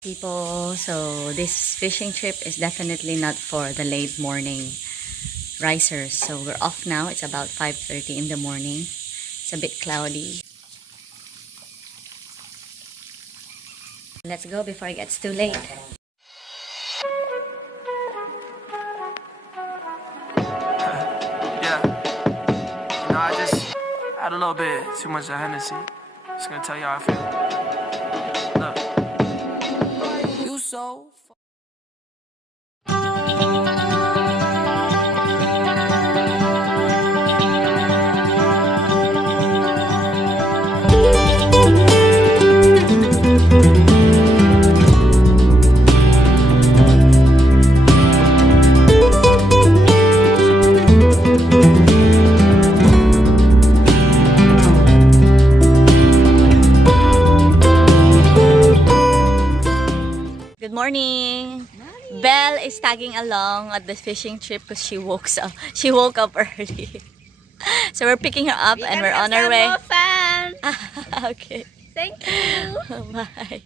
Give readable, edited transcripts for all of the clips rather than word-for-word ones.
People, so this fishing trip is definitely not for the late morning risers. So we're off now. It's about 5:30 in the morning. It's a bit cloudy. Let's go before it gets too late. Yeah. I just had a little bit too much of Hennessy. Just gonna tell you how I feel. Look. You so Good morning. Belle is tagging along at the fishing trip because she woke up early. So we're picking her up and we're on our way. More fun. Okay. Thank you. Bye.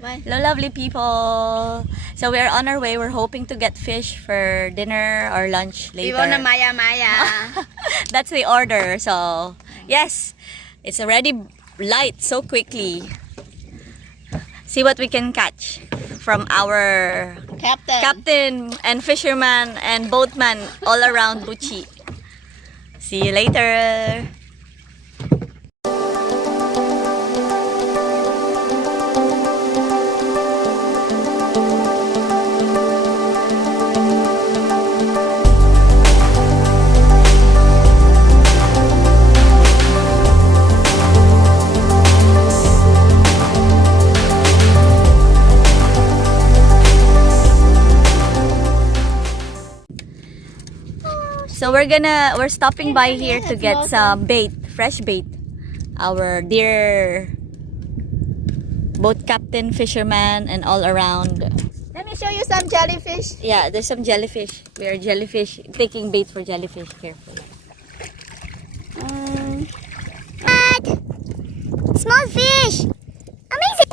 Bye. Hello, lovely people. So we're on our way. We're hoping to get fish for dinner or lunch later. We wanna maya. That's the order. So yes, it's already light so quickly. See what we can catch from our captain and fisherman and boatman all around Buchi. See you later. So we're stopping by here to get some bait, fresh bait. Our dear boat captain, fisherman, and all around. Let me show you some jellyfish. Yeah, there's some jellyfish. We are taking bait for jellyfish. Careful. What? Small fish. Amazing.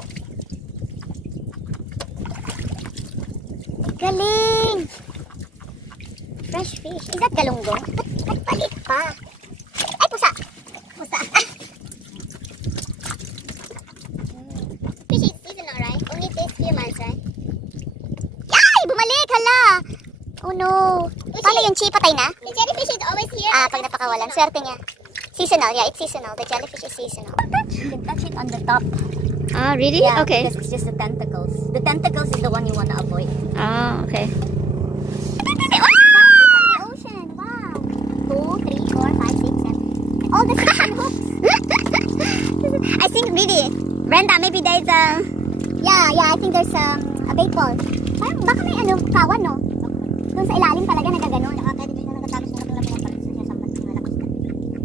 Galing. Fresh fish. Is that galunggong? Ba't palit pa? Ay, pusa. Pusa. Fish is seasonal, right? Only takes few months, right? Yay! Bumalik! Hala! Oh no. Paano yung chi? Patay na? The jellyfish is always here. Ah, pag napakawalan. Swerte niya. Seasonal. Yeah, it's seasonal. The jellyfish is seasonal. You can touch it on the top. Ah, really? Yeah, Okay. because it's just the tentacles. The tentacles is the one you want to avoid. Ah, okay. All the 16 hooks. I think really, Brenda, maybe there's a... Yeah, I think there's a bait ball. Parang baka may kawan, no? Doon sa ilalim talaga nagagano.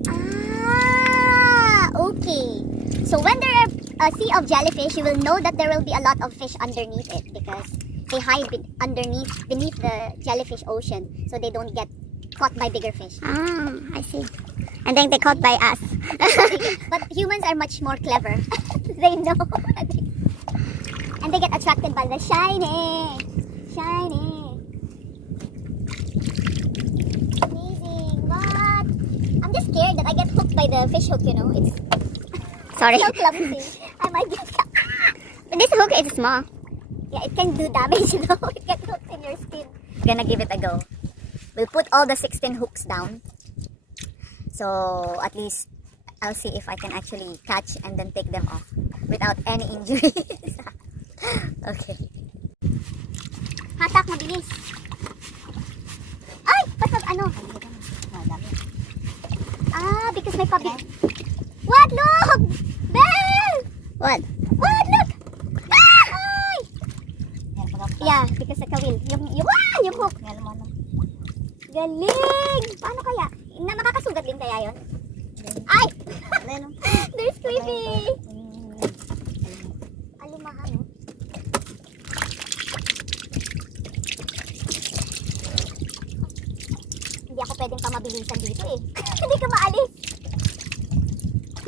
Ah, okay. So when there are a sea of jellyfish, you will know that there will be a lot of fish underneath it because they hide beneath the jellyfish ocean so they don't get caught by bigger fish. Ah, I see. And then they caught by us. But humans are much more clever. They know. And they get attracted by the shiny. Amazing. What? I'm just scared that I get hooked by the fish hook, you know. It's sorry. So clumsy. I might get But this hook is small. Yeah, it can do damage, you know. It gets hooked in your skin. Gonna give it a go. We'll put all the 16 hooks down. So at least I'll see if I can actually catch and then take them off without any injuries. Okay. Hatak, mabilis. Ay! Basta ano? Ah, because may pabig. What? Look! Belle! What? What? Look! Ay! Yeah, because sa kawil. Yung hook. Galing! Paano kaya? Na makakasugat din kaya yun? Ay! There's creepy! Alimahan, no? Hindi ako pwedeng pamabilisan dito eh. Hindi ka maalis.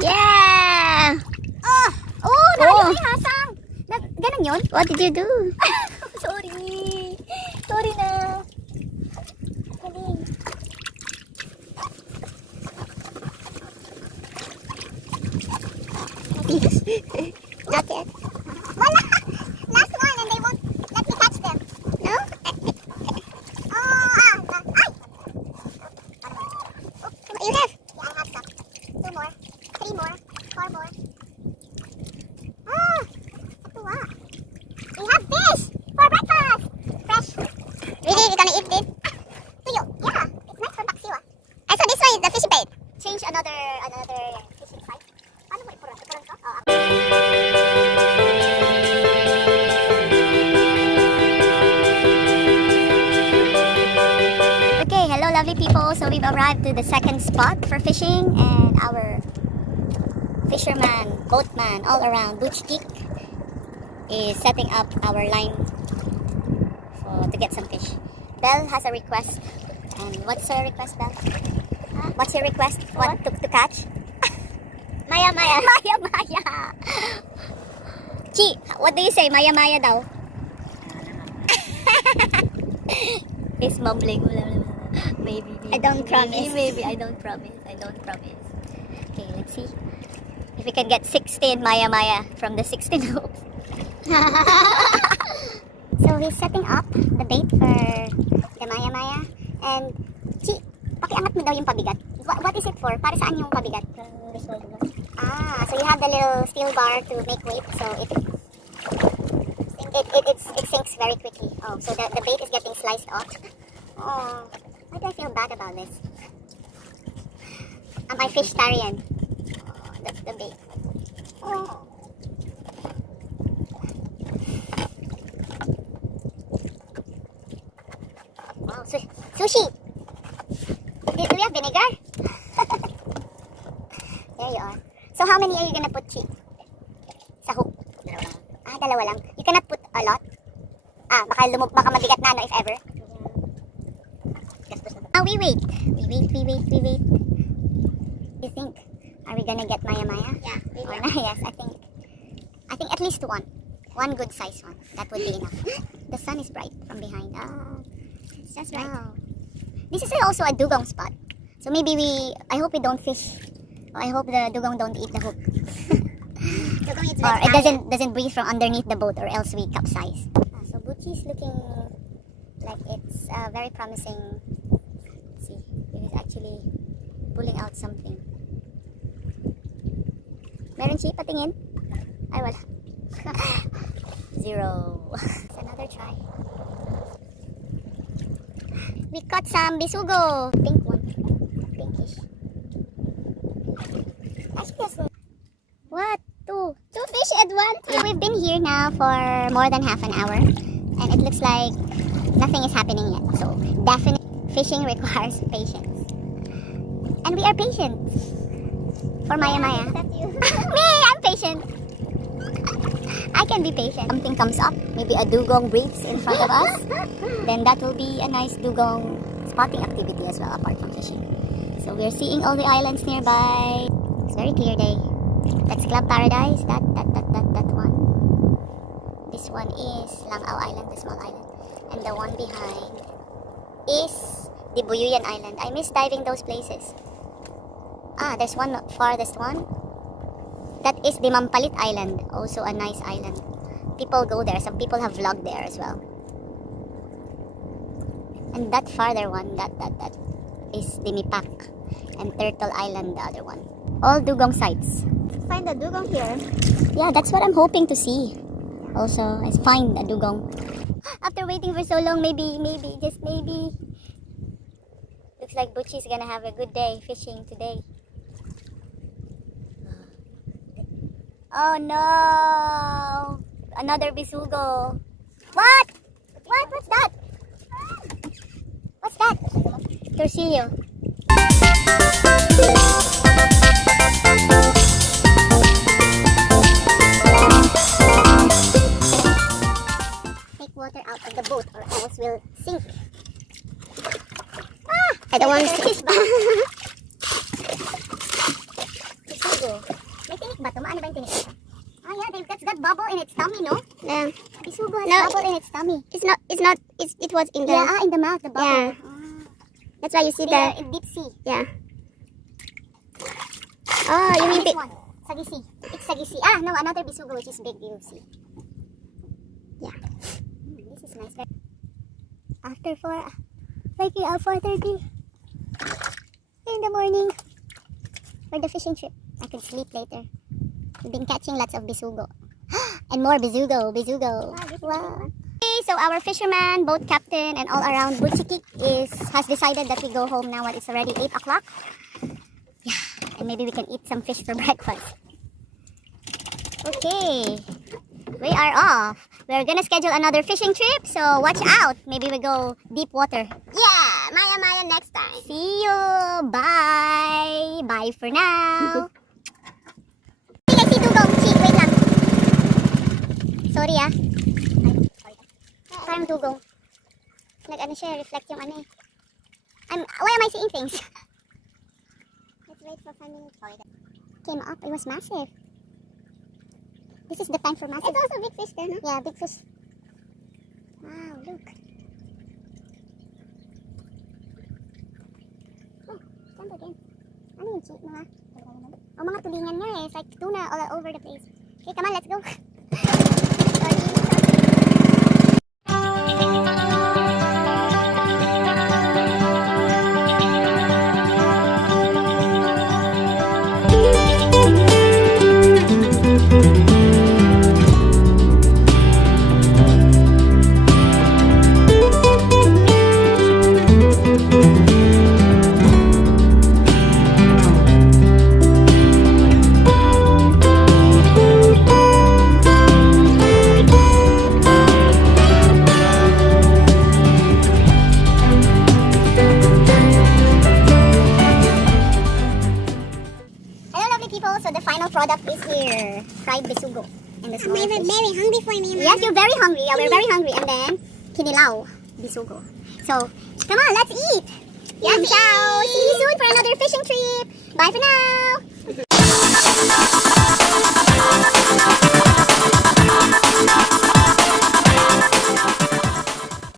Yeah! Oh! Oh! Nakita may hasang! yun? What did you do? Sorry. Sorry na. Galing. Not yet. Wala! Last one and they won't let me catch them. No? Ay! You have? Yeah, I have some. 2 more. 3 more. 4 more. Natuwa. We have fish for breakfast. Fresh. Really? You're gonna eat this? Tuyo. Yeah. It's nice for paksiw. And so this one is the fish bait. Change another fishing site. Paano mo ipuron? Ipuron ko? Okay, hello lovely people. So we've arrived to the second spot for fishing and our fisherman, boatman, all around Buchi is setting up our line to get some fish. Belle has a request. And what's her request, Belle? What's your request? What to catch? Maya Maya. Maya Maya. Chi, what do you say? Maya Maya daw. He's mumbling. Maybe. I don't promise. Maybe. I don't promise. Okay, let's see. If we can get 16 Maya Maya from the 16 hooks. So he's setting up the bait for the Maya Maya. And, Chi, pakiangat mo daw yung pabigat. What is it for? Para saan yung pabigat? So you have the little steel bar to make weight. So it sinks very quickly. Oh, so the bait is getting sliced off. Oh, why do I feel bad about this? Am I fish-tarian? Oh, that's the bait. Oh. Wow, sushi! Do we have vinegar? There you are. So how many are you gonna put, Chi? Sa hook? Dalawa lang. You cannot put a lot? Baka mabigat na, no, if ever. We wait. You think, are we gonna get Maya Maya? Yeah. Yes, I think at least one. One good size one. That would be enough. The sun is bright from behind. That's right. Wow. This is also a dugong spot. So maybe I hope we don't fish. I hope the dugong don't eat the hook. Or it doesn't breathe from underneath the boat, or else we capsize. So Buchi is looking like it's very promising. Let's see, it is actually pulling out something. Meron, Chi? Patingin? Ay, wala. 0. It's another try. We caught some bisugo. Pink one. Pinkish. Actually, that's what? Two fish at once? Yeah. We've been here now for more than half an hour. And it looks like nothing is happening yet. So, definitely, fishing requires patience. And we are patient. For Maya Maya. Except you. Me, I'm patient. I can be patient. Something comes up, maybe a dugong breathes in front of us, then that will be a nice dugong spotting activity as well, apart from fishing. So we're seeing all the islands nearby. It's a very clear day. That's Club Paradise, that one. This one is Langao Island, the small island. And the one behind is the Buyuyan Island. I miss diving those places. There's one farthest one. That is the Mampalit Island, also a nice island. People go there. Some people have vlogged there as well. And that farther one, that is the Mipak and Turtle Island, the other one. All dugong sites. Find a dugong here. Yeah, that's what I'm hoping to see. Also, I find a dugong. After waiting for so long, maybe, just maybe. Looks like Buchi's gonna have a good day fishing today. Oh no! Another bisugo. What? What's that? What's that? Torsillo. Take water out of the boat or else we'll sink. I don't want to fish ba? Bisugo. May tinik ba ito? Maano ba yung tinik ito? yeah, that's got bubble in its tummy, no? Yeah. Bisugo has No, bubble in its tummy. It's not. It was in the. Yeah, in the mouth, the bubble. Yeah. That's why you see They are the. in deep sea. Yeah. Oh, you mean This one, sagisi. It's sagisi. Ah, no, another bisugo which is big, you see. Yeah. This is nice. After 4, like 4:30 in the morning for the fishing trip. I could sleep later. We've been catching lots of bisugo. And more bisugo. Wow. Okay, so our fisherman, boat captain, and all around Buchi has decided that we go home now. It's already 8 o'clock. Yeah, and maybe we can eat some fish for breakfast. Okay, we are off. We're gonna schedule another fishing trip, so watch out. Maybe we go deep water. Yeah, Maya next time. See you. Bye. Bye for now. I see dugong. Chick, wait lang. Sorry ah. Ay, parang dugong. Nag-ano siya, reflect yung ano eh. Why am I seeing things? Let's wait for 5 minutes. Came up. It was massive. This is the time for massive. It's also big fish there, no? Yeah, big fish. Wow, look. Oh, stand again. Ano yung cheat mo ha? Oh, mga tulingan niya eh. It's like tuna all over the place. Okay, come on, let's go. Sorry. So the final product is here. Fried bisugo. And the small fish. Very hungry for me, Yes, you're very hungry. Yeah, we're very hungry. And then, kinilaw bisugo. So, come on, let's eat. Yes, ciao. See you soon for another fishing trip. Bye for now.